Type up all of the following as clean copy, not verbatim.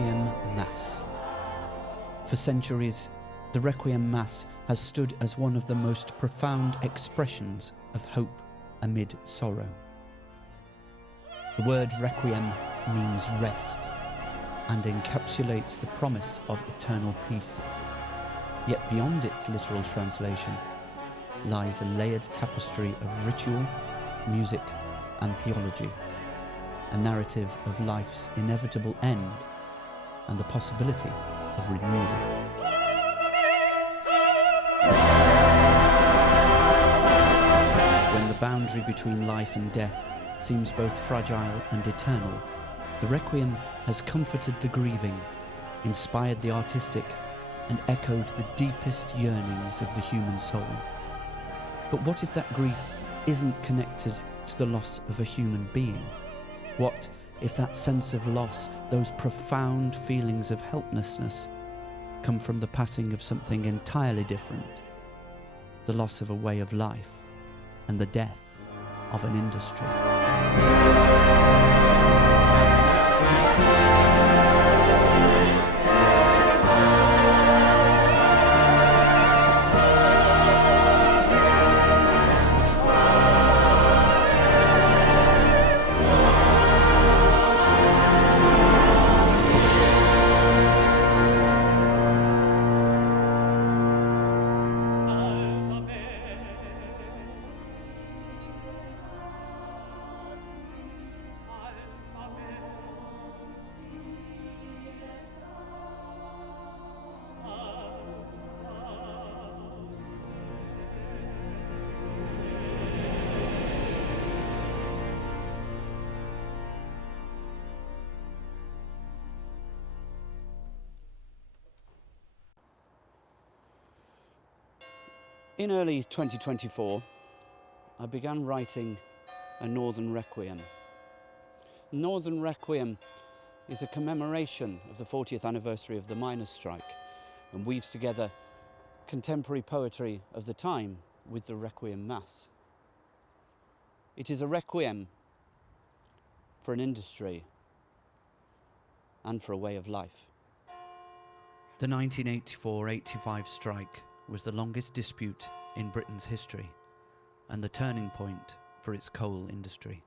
Requiem Mass. For centuries, the Requiem Mass has stood as one of the most profound expressions of hope amid sorrow. The word Requiem means rest and encapsulates the promise of eternal peace. Yet beyond its literal translation lies a layered tapestry of ritual, music and theology, a narrative of life's inevitable end and the possibility of renewal. When the boundary between life and death seems both fragile and eternal, the Requiem has comforted the grieving, inspired the artistic, and echoed the deepest yearnings of the human soul. But what if that grief isn't connected to the loss of a human being? What if that sense of loss, those profound feelings of helplessness, come from the passing of something entirely different? The loss of a way of life and the death of an industry. In early 2024, I began writing A Northern Requiem. Northern Requiem is a commemoration of the 40th anniversary of the miners' strike and weaves together contemporary poetry of the time with the Requiem Mass. It is a requiem for an industry and for a way of life. The 1984-85 strike was the longest dispute in Britain's history and the turning point for its coal industry.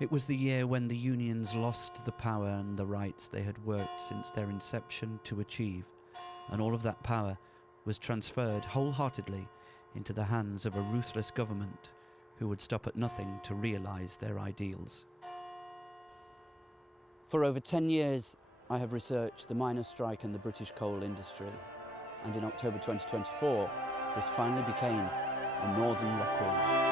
It was the year when the unions lost the power and the rights they had worked since their inception to achieve, and all of that power was transferred wholeheartedly into the hands of a ruthless government who would stop at nothing to realise their ideals. For over 10 years, I have researched the miners' strike and the British coal industry. And in October 2024, this finally became A Northern Requiem.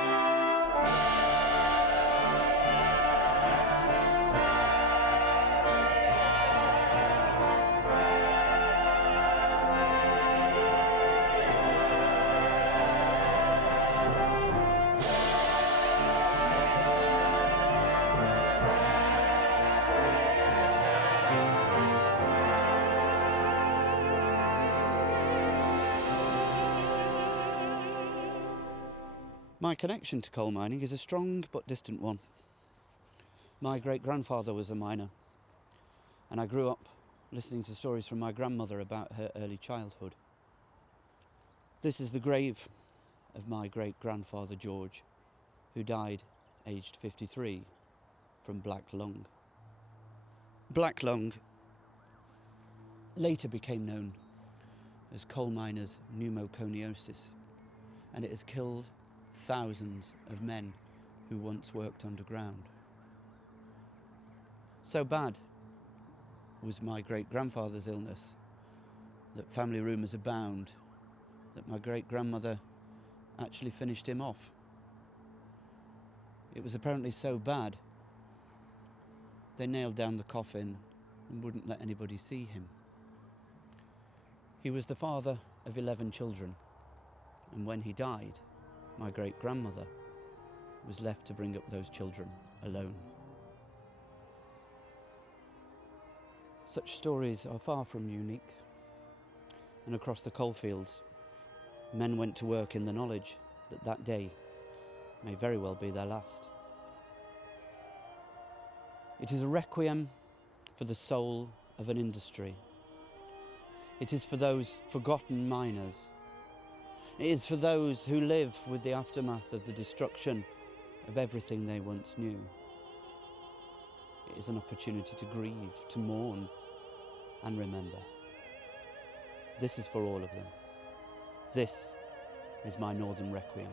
My connection to coal mining is a strong but distant one. My great-grandfather was a miner, and I grew up listening to stories from my grandmother about her early childhood. This is the grave of my great-grandfather George, who died aged 53 from black lung. Black lung later became known as coal miners' pneumoconiosis, and it has killed thousands of men who once worked underground. So bad was my great-grandfather's illness that family rumours abound that my great-grandmother actually finished him off. It was apparently so bad they nailed down the coffin and wouldn't let anybody see him. He was the father of 11 children, and when he died, my great-grandmother was left to bring up those children alone. Such stories are far from unique, and across the coalfields, men went to work in the knowledge that that day may very well be their last. It is a requiem for the soul of an industry. It is for those forgotten miners. It is for those who live with the aftermath of the destruction of everything they once knew. It is an opportunity to grieve, to mourn, and remember. This is for all of them. This is my Northern Requiem.